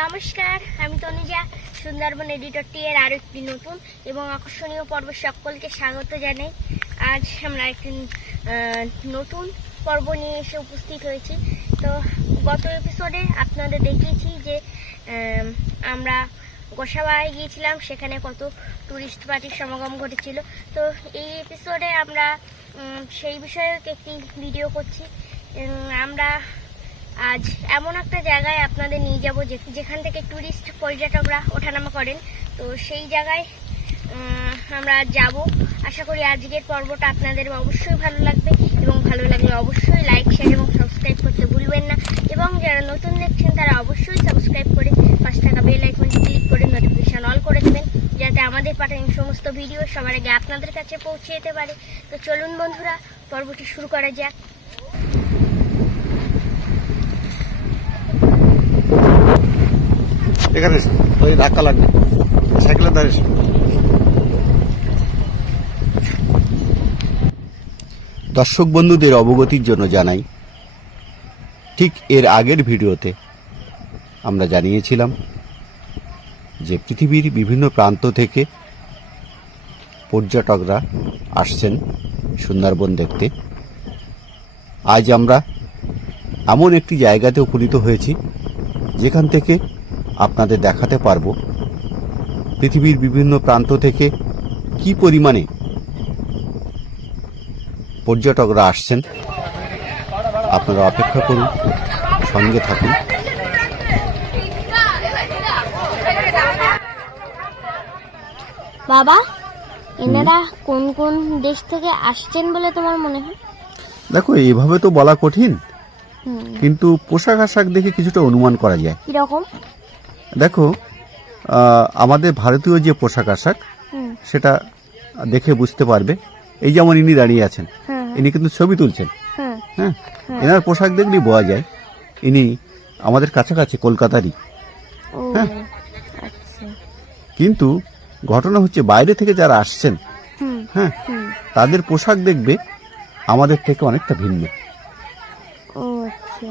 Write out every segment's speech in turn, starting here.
নমস্কার, আমি তনুজা, সুন্দরবন এডিটর টি এর আরও একটি নতুন এবং আকর্ষণীয় পর্ব সকলকে স্বাগত জানাই। আজ আমরা একটি নতুন পর্ব নিয়ে এসে উপস্থিত হয়েছি। তো গত এপিসোডে আপনাদের দেখিয়েছি যে আমরা গোসাবায় গিয়েছিলাম, সেখানে কত টুরিস্ট পার্টির সমাগম ঘটেছিল। তো এই এপিসোডে আমরা সেই বিষয়ে একটি ভিডিও করছি। আমরা আজ এমন একটা জায়গায় আপনাদের নিয়ে যাব যেখান থেকে ট্যুরিস্ট পর্যটকরা ওঠানামা করেন। তো সেই জায়গায় আমরা যাব। আশা করি আজকের পর্বটা আপনাদের অবশ্যই ভালো লাগবে এবং ভালো লাগলে অবশ্যই লাইক শেয়ার এবং সাবস্ক্রাইব করতে ভুলবেন না। এবং যারা নতুন দেখছেন, তারা অবশ্যই সাবস্ক্রাইব করে পাঁচ টাকা বেল আইকনটি ক্লিক করে নোটিফিকেশন অল করে দেবেন, যাতে আমাদের পাঠানো সমস্ত ভিডিও সবার আগে আপনাদের কাছে পৌঁছে যেতে পারে। তো চলুন বন্ধুরা, পর্বটি শুরু করা যাক। এখানে। ওই ধাক্কা লাগবে। সাইকেলের দর্শক বন্ধুদের অবগতির জন্য জানাই, ঠিক এর আগের ভিডিওতে আমরা জানিয়েছিলাম যে পৃথিবীর বিভিন্ন প্রান্ত থেকে পর্যটকরা আসছেন সুন্দরবন দেখতে। আজ আমরা এমন একটি জায়গাতে উপনীত হয়েছি, যেখান থেকে আপনাদের দেখাতে পারব। পৃথিবীর বিভিন্ন প্রান্ত থেকে কি পরিমাণে পর্যটকরা আসছেন আপনারা অপেক্ষা করুন সঙ্গে থাকুন। বাবা এনারা কোন কোন দেশ থেকে আসছেন বলে তোমার মনে হয়? দেখো এইভাবে তো বলা কঠিন কিন্তু পোশাক আশাক দেখে কিছুটা অনুমান করা যায়। কীরকম? দেখো আমাদের ভারতীয় যে পোশাক আশাক সেটা দেখে বুঝতে পারবে। এই যেমন ইনি দাঁড়িয়ে আছেন হ্যাঁ। ইনি কিন্তু ছবি তুলছেন। হ্যাঁ। হ্যাঁ? হ্যাঁ। এনার পোশাক দেখলেই বোঝা যায়। ইনি আমাদের কাছাকাছি কলকাতারই। হ্যাঁ। আচ্ছা। কিন্তু ঘটনা হচ্ছে বাইরে থেকে যারা আসছেন হ্যাঁ তাদের পোশাক দেখবে আমাদের থেকে অনেকটা ভিন্ন। ও আচ্ছা।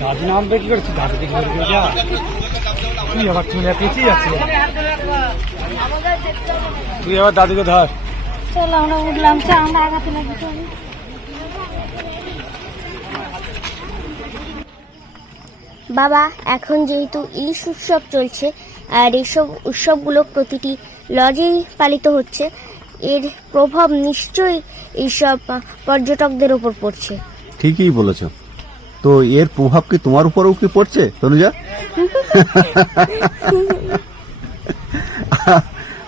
দাদু নাম বের কি করছিস দাদু দেখে যা। তুই আবার চলে পেঁচিয়ে যাচ্ছিস তুই আবার দাদুকে ধর। চলো আমরা উঠলাম চা আমরা আগাতে লাগি বাবা এখন যেহেতু ইলিশ উৎসব চলছে আর এইসব উৎসবগুলো প্রতিটি লজেই পালিত হচ্ছে। এর প্রভাব নিশ্চয়ই এইসব পর্যটকদের উপর পড়ছে। ঠিকই বলেছ। তো এর প্রভাব কি তোমার উপরেও কি পড়ছে তনুজা?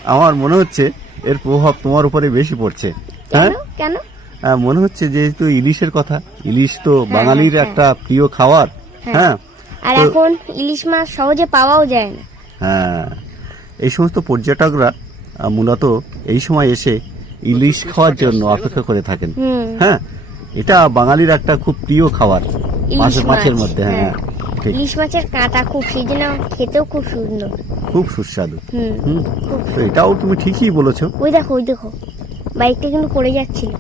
আমার মনে হচ্ছে এর প্রভাব তোমার উপরে বেশি পড়ছে। হ্যাঁ? কেন? হ্যাঁ, মনে হচ্ছে যেহেতু ইলিশের কথা ইলিশ তো বাঙালির হ্যাঁ। একটা প্রিয় খাবার। হ্যাঁ। হ্যাঁ আর এখন ইলিশ মাছ সহজে পাওয়াও যায় না। হ্যাঁ এই সমস্ত পর্যটকরা মূলত এই সময় এসে ইলিশ খাওয়ার জন্য অপেক্ষা করে থাকেন। হ্যাঁ এটা বাঙালির একটা খুব প্রিয় খাবার মাছের মাছের মধ্যে হ্যাঁ হ্যাঁ। ইলিশ মাছের কাঁটা খুব সেই জন্য খেতেও খুব সুন্দর। খুব সুস্বাদু। হুম হুম এটাও তুমি ঠিকই বলেছ। ওই দেখো ওই দেখো। বাইকটা কিন্তু পড়ে যাচ্ছিল।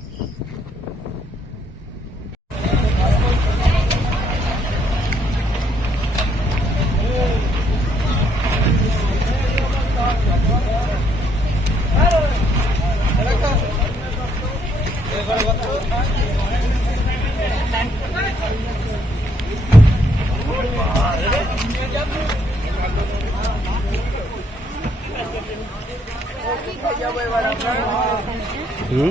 হুম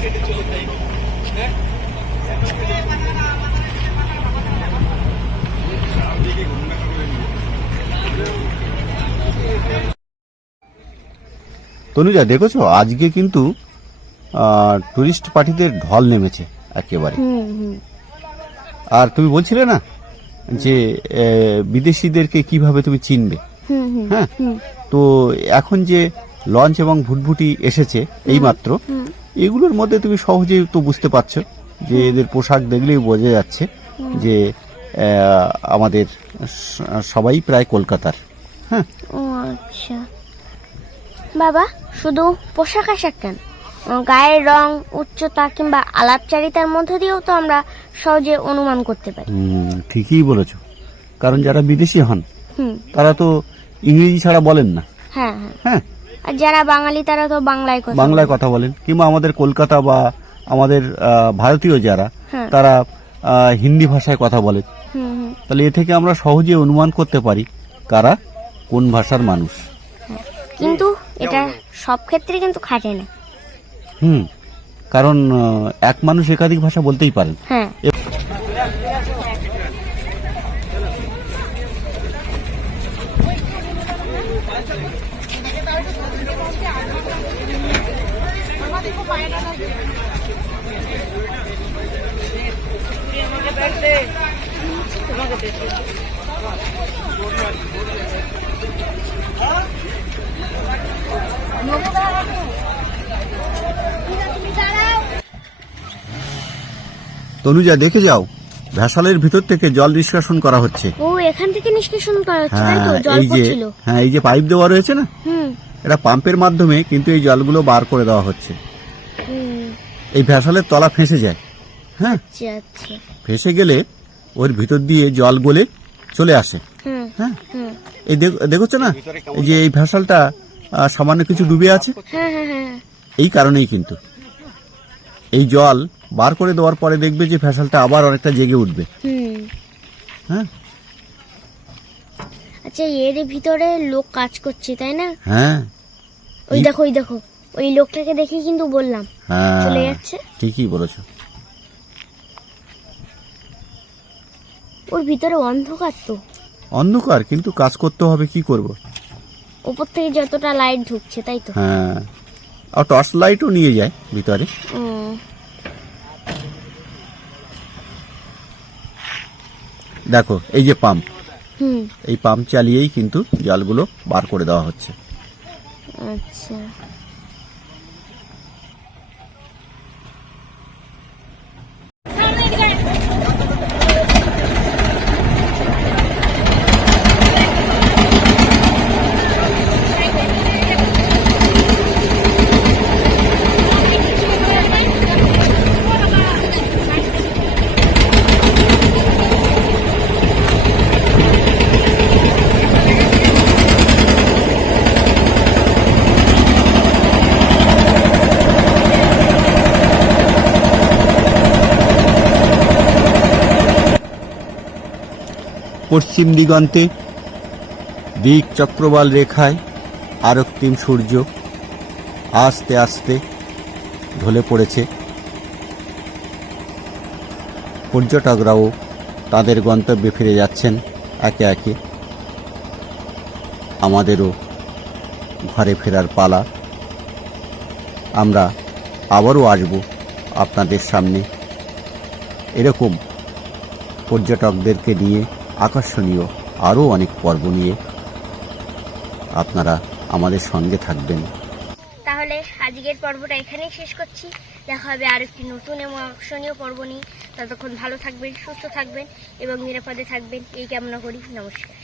সবাই তনুজা দেখেছ? আজকে কিন্তু টুরিস্ট পার্টিদের ঢল নেমেছে একেবারে। আর তুমি বলছিলে না যে বিদেশিদেরকে কীভাবে তুমি চিনবে? হ্যাঁ? তো এখন যে লঞ্চ এবং ভুটভুটি এসেছে এইমাত্র এগুলোর মধ্যে তুমি সহজেই তো বুঝতে পারছ যে এদের পোশাক দেখলেই বোঝা যাচ্ছে যে আমাদের সবাই প্রায় কলকাতার। হ্যাঁ। ও আচ্ছা। বাবা শুধু পোশাক আশাক কেন? গায়ের রং উচ্চতা কিংবা আলাপচারিতার মধ্য দিয়েও তো আমরা সহজে অনুমান করতে পারি। ঠিকই বলেছ। কারণ যারা বিদেশি হন তারা তো ইংরেজি ছাড়া বলেন না। হ্যাঁ হ্যাঁ। হ্যাঁ। আর যারা বাঙালি তারা তো বাংলায় কথা বাংলায় কথা বলেন। কিংবা আমাদের কলকাতা বা আমাদের ভারতীয় যারা হ্যাঁ। তারা হিন্দি ভাষায় কথা বলেন তাহলে এ থেকে আমরা সহজে অনুমান করতে পারি কারা কোন ভাষার মানুষ। কিন্তু এটা সব ক্ষেত্রে কিন্তু খাটে না। হুম। কারণ এক মানুষ একাধিক ভাষা বলতেই পারেন। হ্যাঁ। তনুজা দেখে যাও ভ্যাসালের ভিতর থেকে জল নিষ্কাশন করা হচ্ছে। ও এখান থেকে নিষ্কাশন করা হচ্ছে তাই হ্যাঁ তো জল এই যে পড়ছিল। হ্যাঁ এই যে পাইপ দেওয়া রয়েছে না? হুম। এটা পাম্পের মাধ্যমে কিন্তু এই জলগুলো বার করে দেওয়া হচ্ছে। হুম। এই ভ্যাসালের তলা ফেঁসে যায়। হ্যাঁ? আচ্ছা আচ্ছা। ফেঁসে গেলে ওর ভিতর দিয়ে জল গলে চলে আসে। হুম। হ্যাঁ? এই দেখ- দেখছ না? এই যে এই ভ্যাসালটা আহ, সামান্য কিছু ডুবে আছে? হ্যাঁ হ্যাঁ হ্যাঁ। এই কারণেই কিন্তু। এই জল বার করে দেওয়ার পরে দেখবে যে ভ্যাসালটা আবার অনেকটা জেগে উঠবে। হ্যাঁ? আচ্ছা এর ভিতরে লোক কাজ করছে তাই না? হ্যাঁ। ওই দেখো ওই দেখো। ওই লোকটাকে দেখে কিন্তু বললাম। হ্যাঁ। চলে যাচ্ছে। ঠিকই বলেছ। ওর ভিতরে অন্ধকার তো। অন্ধকার কিন্তু কাজ করতে হবে কি করব? উপর থেকে যতটা লাইট ঢুকছে তাই তো? হ্যাঁ। আর টর্চ লাইটও নিয়ে যায় ভিতরে। দেখো এই যে পাম্প হুম। এই পাম্প চালিয়েই কিন্তু জলগুলো বার করে দেওয়া হচ্ছে। আচ্ছা। পশ্চিম দিগন্তে দিক চক্রবাল রেখায় আরক্তিম সূর্য আস্তে আস্তে ঢলে পড়েছে। পর্যটকরাও তাদের গন্তব্যে ফিরে যাচ্ছেন একে একে। আমাদেরও ঘরে ফেরার পালা। আমরা আবারও আসব আপনাদের সামনে। এরকম পর্যটকদেরকে নিয়ে আকর্ষণীয় আরও অনেক পর্ব নিয়ে আপনারা আমাদের সঙ্গে থাকবেন। তাহলে আজকের পর্বটা এখানেই শেষ করছি। দেখা হবে আর একটি নতুন এবং আকর্ষণীয় পর্ব নিয়ে। ততক্ষণ ভালো থাকবেন, সুস্থ থাকবেন এবং নিরাপদে থাকবেন। এই কামনা করি। নমস্কার।